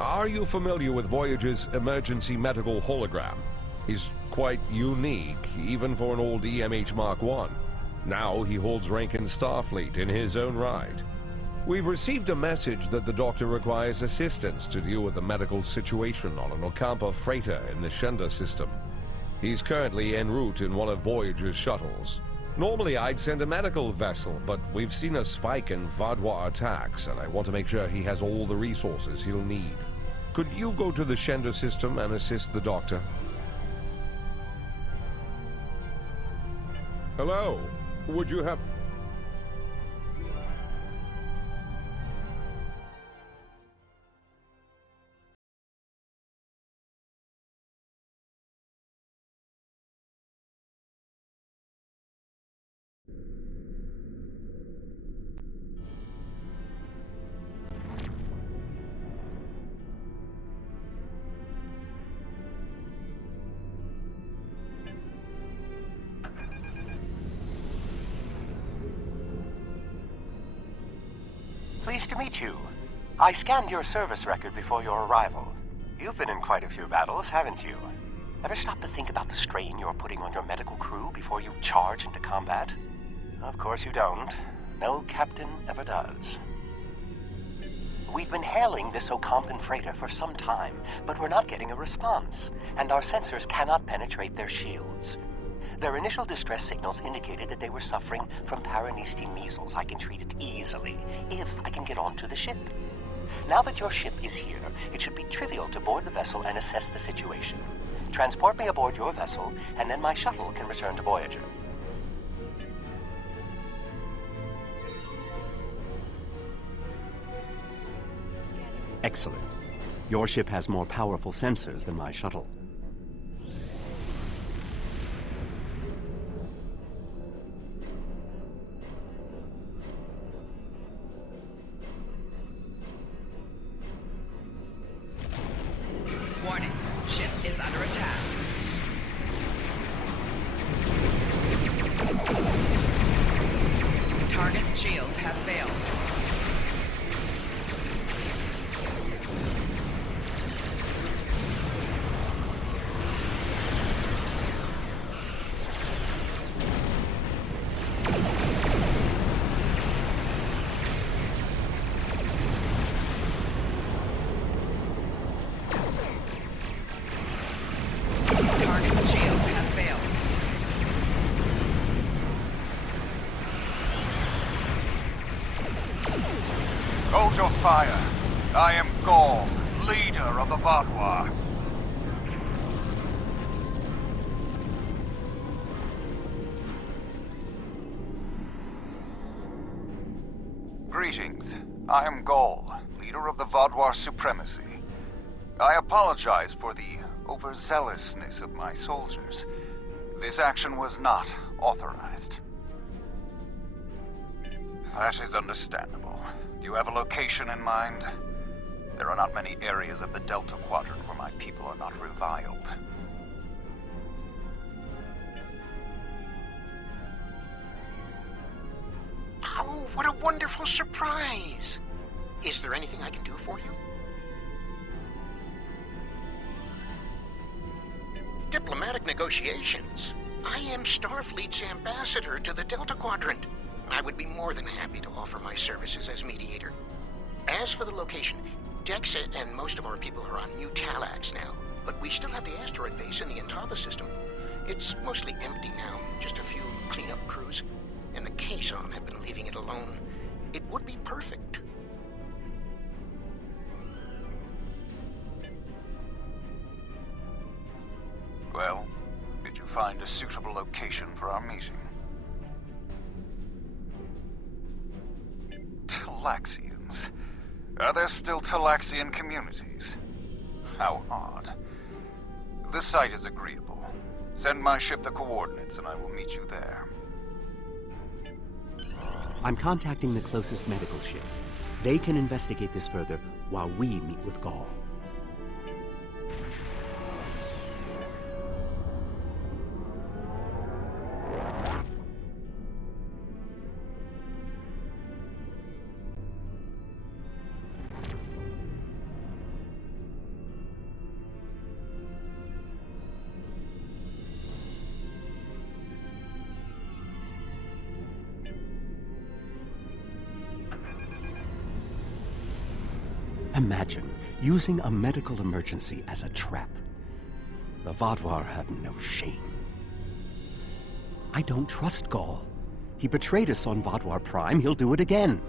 Are you familiar with Voyager's emergency medical hologram? He's quite unique, even for an old EMH Mark I. Now he holds rank in Starfleet in his own right. We've received a message that the Doctor requires assistance to deal with a medical situation on an Ocampa freighter in the Shenda system. He's currently en route in one of Voyager's shuttles. Normally I'd send a medical vessel, but we've seen a spike in Vaadwaur attacks, and I want to make sure he has all the resources he'll need. Could you go to the Shenda system and assist the Doctor? Hello? Would you have... Pleased to meet you. I scanned your service record before your arrival. You've been in quite a few battles, haven't you? Ever stop to think about the strain you're putting on your medical crew before you charge into combat? Of course you don't. No captain ever does. We've been hailing this Ocampan freighter for some time, but we're not getting a response, and our sensors cannot penetrate their shields. Their initial distress signals indicated that they were suffering from Paraniste measles. I can treat it easily, if I can get onto the ship. Now that your ship is here, it should be trivial to board the vessel and assess the situation. Transport me aboard your vessel, and then my shuttle can return to Voyager. Excellent. Your ship has more powerful sensors than my shuttle. Warning, ship is under attack. Target's shields have failed. Target's shields have failed. Hold your fire. I am Gaul, leader of the Vaadwaur. Greetings. I am Gaul, leader of the Vaadwaur supremacy. I apologize for the overzealousness of my soldiers. This action was not authorized. That is understandable. Do you have a location in mind? There are not many areas of the Delta Quadrant where my people are not reviled. Oh, what a wonderful surprise! Is there anything I can do for you? Diplomatic negotiations. I am Starfleet's ambassador to the Delta Quadrant. I would be more than happy to offer my services as mediator. As for the location, Dexa and most of our people are on New Talax now, but we still have the asteroid base in the Intaba system. It's mostly empty now, just a few cleanup crews, and the Kazon have been leaving it alone. It would be perfect. Well, did you find a suitable location for our meeting? Talaxians. Are there still Talaxian communities? How odd. The site is agreeable. Send my ship the coordinates and I will meet you there. I'm contacting the closest medical ship. They can investigate this further while we meet with Gaul. Imagine using a medical emergency as a trap. The Vaadwaur have no shame. I don't trust Gaul. He betrayed us on Vaadwaur Prime. He'll do it again.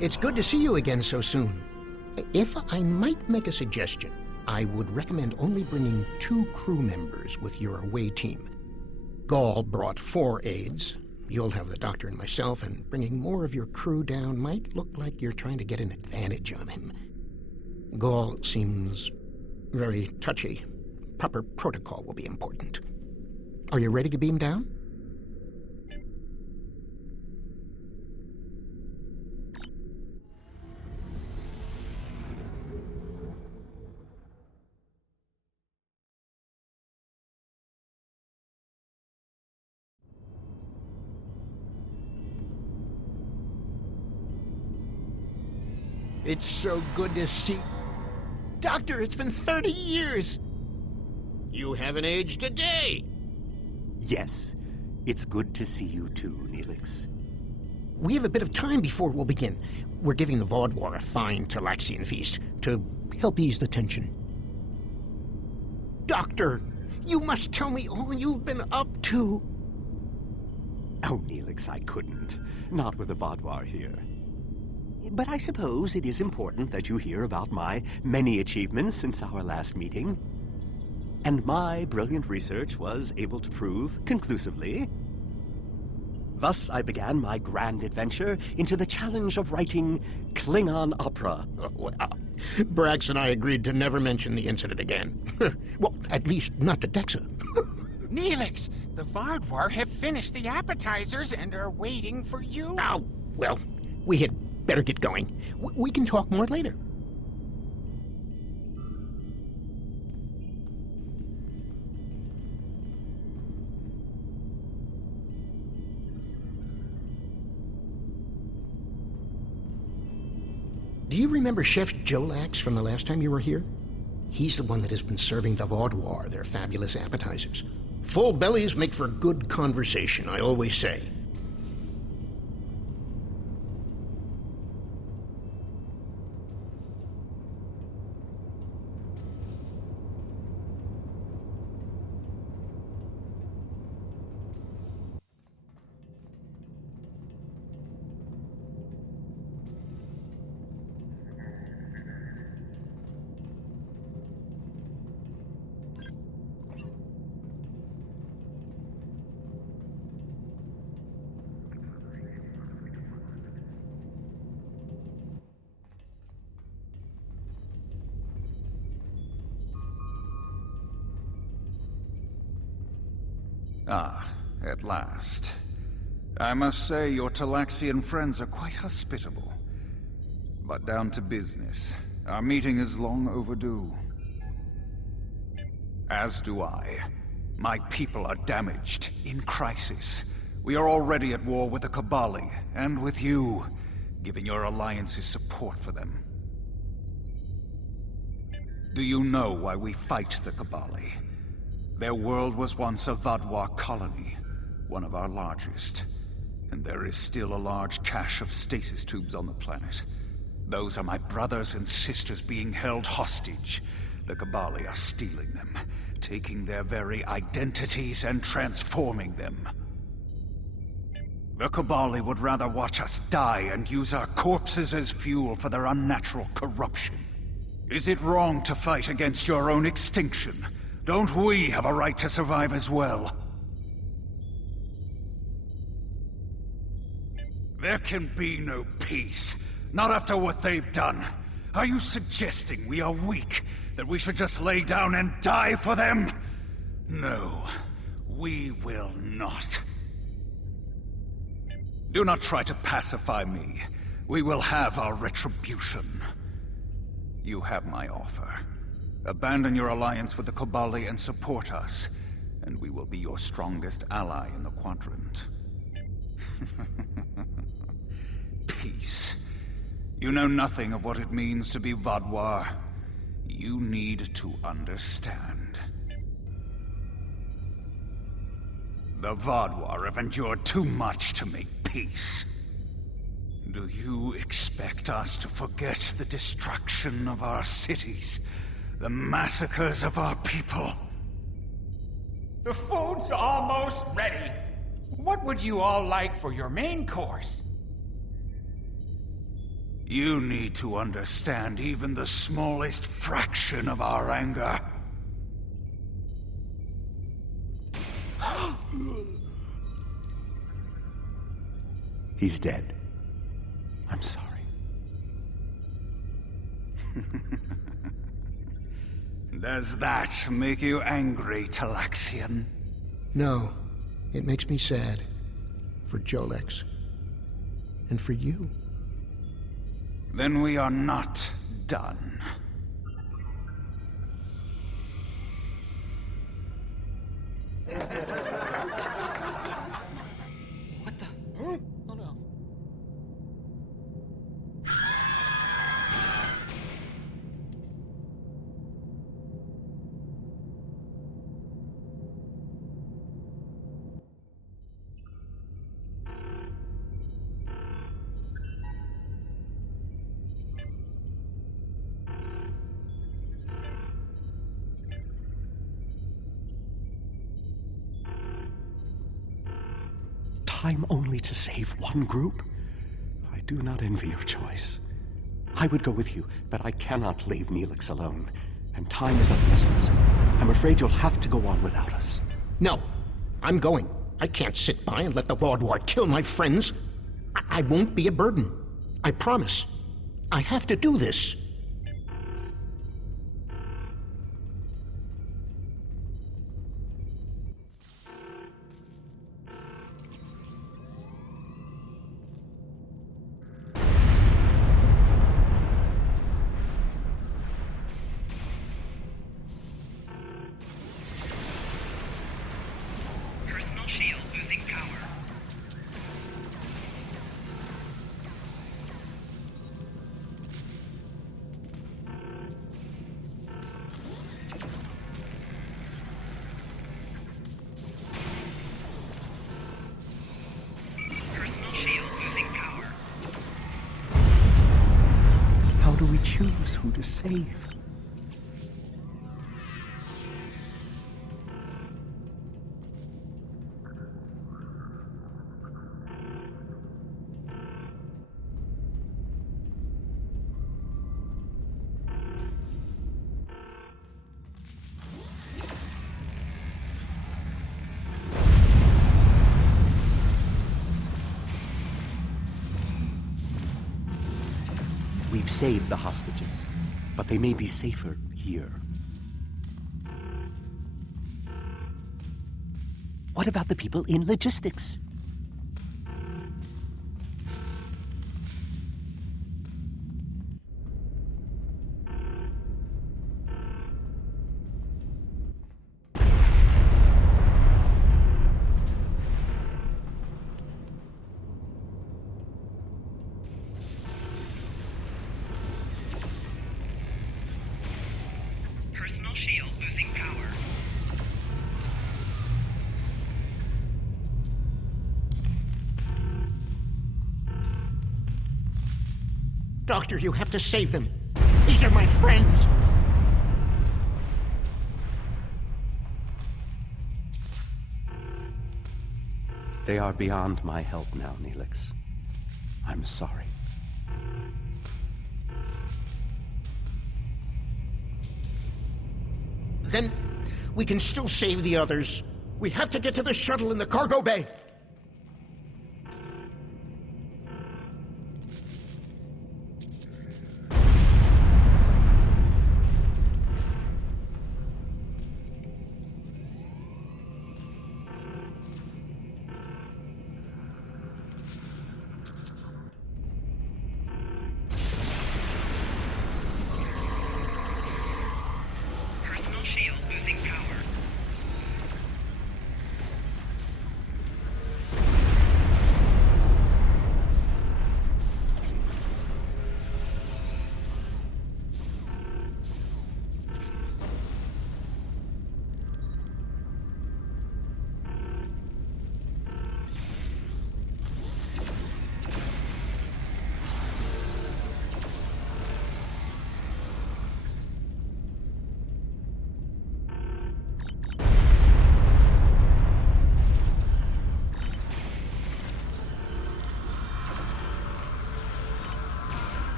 It's good to see you again so soon. If I might make a suggestion, I would recommend only bringing 2 crew members with your away team. Gaul brought 4 aides. You'll have the doctor and myself, and bringing more of your crew down might look like you're trying to get an advantage on him. Gaul seems very touchy. Proper protocol will be important. Are you ready to beam down? It's so good to see... Doctor, it's been 30 years! You haven't aged a day! Yes, it's good to see you too, Neelix. We have a bit of time before we'll begin. We're giving the Vaadwaur a fine Talaxian feast to help ease the tension. Doctor, you must tell me all you've been up to. Oh, Neelix, I couldn't. Not with the Vaadwaur here. But I suppose it is important that you hear about my many achievements since our last meeting. And my brilliant research was able to prove conclusively. Thus, I began my grand adventure into the challenge of writing Klingon opera. Well, Brax and I agreed to never mention the incident again. Well, at least not to Dexa. Neelix, the Vaadwaur have finished the appetizers and are waiting for you. Oh, well, we had better get going. We can talk more later. Do you remember Chef Jolax from the last time you were here? He's the one that has been serving the Vaadwaur their fabulous appetizers. Full bellies make for good conversation, I always say. Ah, at last. I must say your Talaxian friends are quite hospitable. But down to business. Our meeting is long overdue. As do I. My people are damaged, in crisis. We are already at war with the Kabali, and with you, giving your alliances support for them. Do you know why we fight the Kabali? Their world was once a Vaadwaur colony, one of our largest. And there is still a large cache of stasis tubes on the planet. Those are my brothers and sisters being held hostage. The Kabali are stealing them, taking their very identities and transforming them. The Kabali would rather watch us die and use our corpses as fuel for their unnatural corruption. Is it wrong to fight against your own extinction? Don't we have a right to survive as well? There can be no peace. Not after what they've done. Are you suggesting we are weak? That we should just lay down and die for them? No, we will not. Do not try to pacify me. We will have our retribution. You have my offer. Abandon your alliance with the Kabali and support us, and we will be your strongest ally in the quadrant. Peace. You know nothing of what it means to be Vaadwaur. You need to understand. The Vaadwaur have endured too much to make peace. Do you expect us to forget the destruction of our cities? The massacres of our people? The food's almost ready. What would you all like for your main course? You need to understand even the smallest fraction of our anger. He's dead. I'm sorry. Does that make you angry, Talaxian? No, it makes me sad. For Jolex. And for you. Then we are not done. What the? Huh? Oh no. Time only to save one group? I do not envy your choice. I would go with you, but I cannot leave Neelix alone. And time is of the essence. I'm afraid you'll have to go on without us. No, I'm going. I can't sit by and let the Vaadwaur kill my friends. I won't be a burden. I promise. I have to do this. Personal shield losing power. Personal shield losing power. How do we choose who to save? We've saved the hostages, but they may be safer here. What about the people in logistics? Personal shield losing power. Doctor, you have to save them. These are my friends. They are beyond my help now, Neelix. I'm sorry. Then we can still save the others. We have to get to the shuttle in the cargo bay. Personal shield losing power.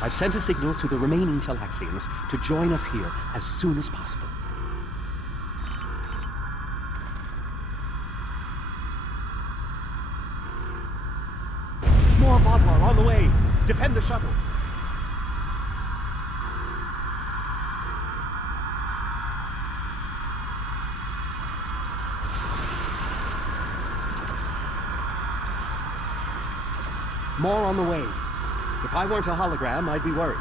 I've sent a signal to the remaining Talaxians to join us here as soon as possible. More Vaadwaur on the way! Defend the shuttle! More on the way. If I weren't a hologram, I'd be worried.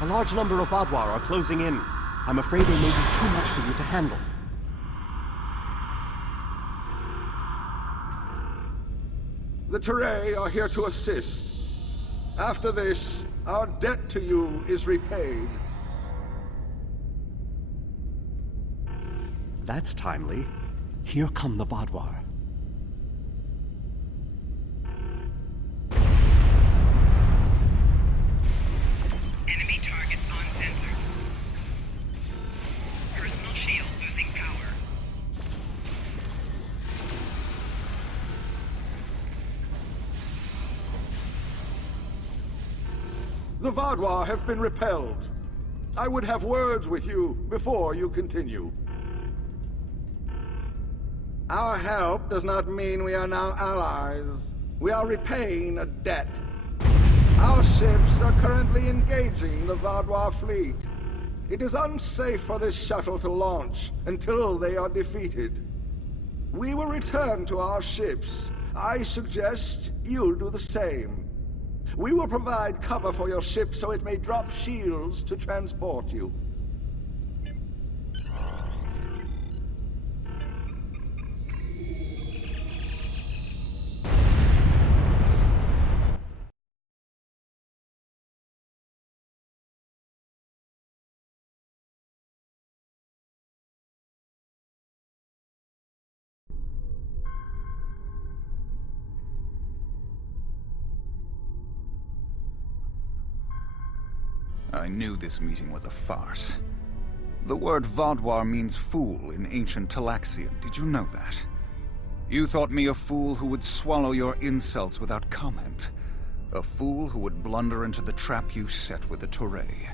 A large number of Vaadwaur are closing in. I'm afraid they may be too much for you to handle. The Teray are here to assist. After this, our debt to you is repaid. That's timely. Here come the Vaadwaur. Enemy target on sensor. Personal shield losing power. The Vaadwaur have been repelled. I would have words with you before you continue. Our help does not mean we are now allies. We are repaying a debt. Our ships are currently engaging the Vaadwaur fleet. It is unsafe for this shuttle to launch until they are defeated. We will return to our ships. I suggest you do the same. We will provide cover for your ship so it may drop shields to transport you. I knew this meeting was a farce. The word Vaadwaur means fool in ancient Talaxian. Did you know that? You thought me a fool who would swallow your insults without comment. A fool who would blunder into the trap you set with the Teray.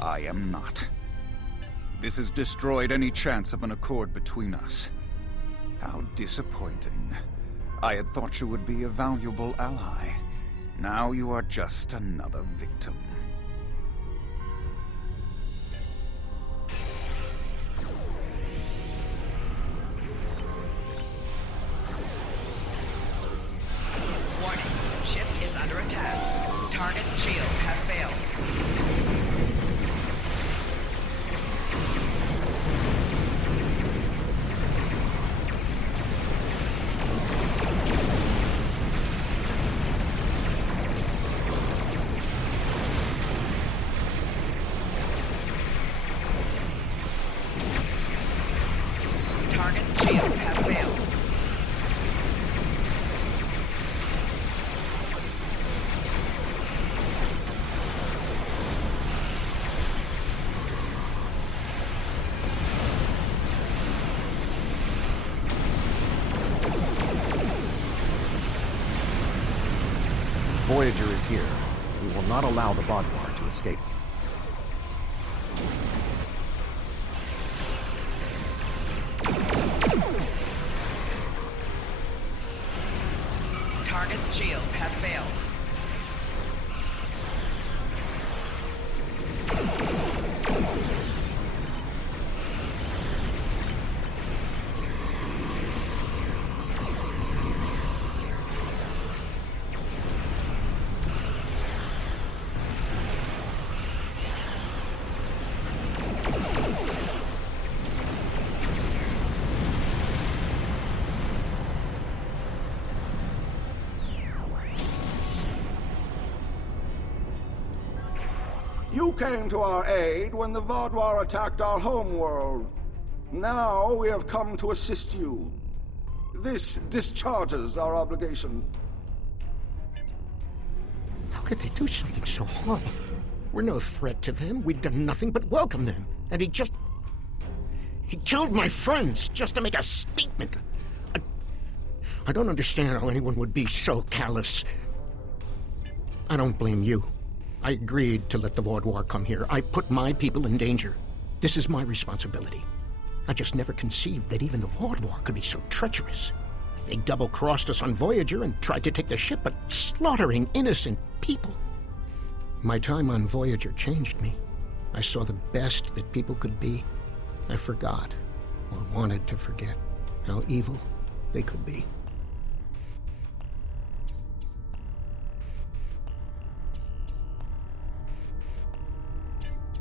I am not. This has destroyed any chance of an accord between us. How disappointing. I had thought you would be a valuable ally. Now you are just another victim. Target's shields have failed. Target's shields have failed. Voyager is here. We will not allow the Vaadwaur to escape. Target's shields have failed. You came to our aid when the Vaadwaur attacked our homeworld. Now we have come to assist you. This discharges our obligation. How could they do something so horrible? We're no threat to them. We've done nothing but welcome them. And he killed my friends just to make a statement. I don't understand how anyone would be so callous. I don't blame you. I agreed to let the Vaadwaur come here. I put my people in danger. This is my responsibility. I just never conceived that even the Vaadwaur could be so treacherous. They double-crossed us on Voyager and tried to take the ship, but slaughtering innocent people. My time on Voyager changed me. I saw the best that people could be. I forgot, or wanted to forget, how evil they could be.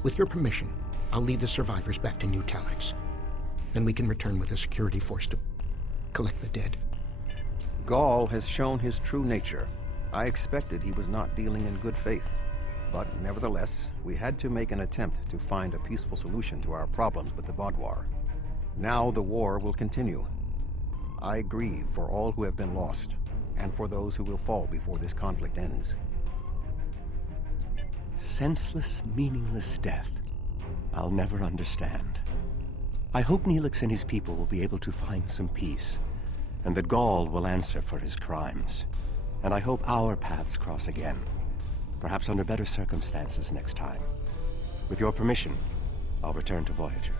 With your permission, I'll lead the survivors back to New Talax. Then we can return with a security force to collect the dead. Gaul has shown his true nature. I expected he was not dealing in good faith. But nevertheless, we had to make an attempt to find a peaceful solution to our problems with the Vaadwaur. Now the war will continue. I grieve for all who have been lost, and for those who will fall before this conflict ends. Senseless, meaningless death. I'll never understand. I hope Neelix and his people will be able to find some peace, and that Gaul will answer for his crimes. And I hope our paths cross again, perhaps under better circumstances next time. With your permission, I'll return to Voyager.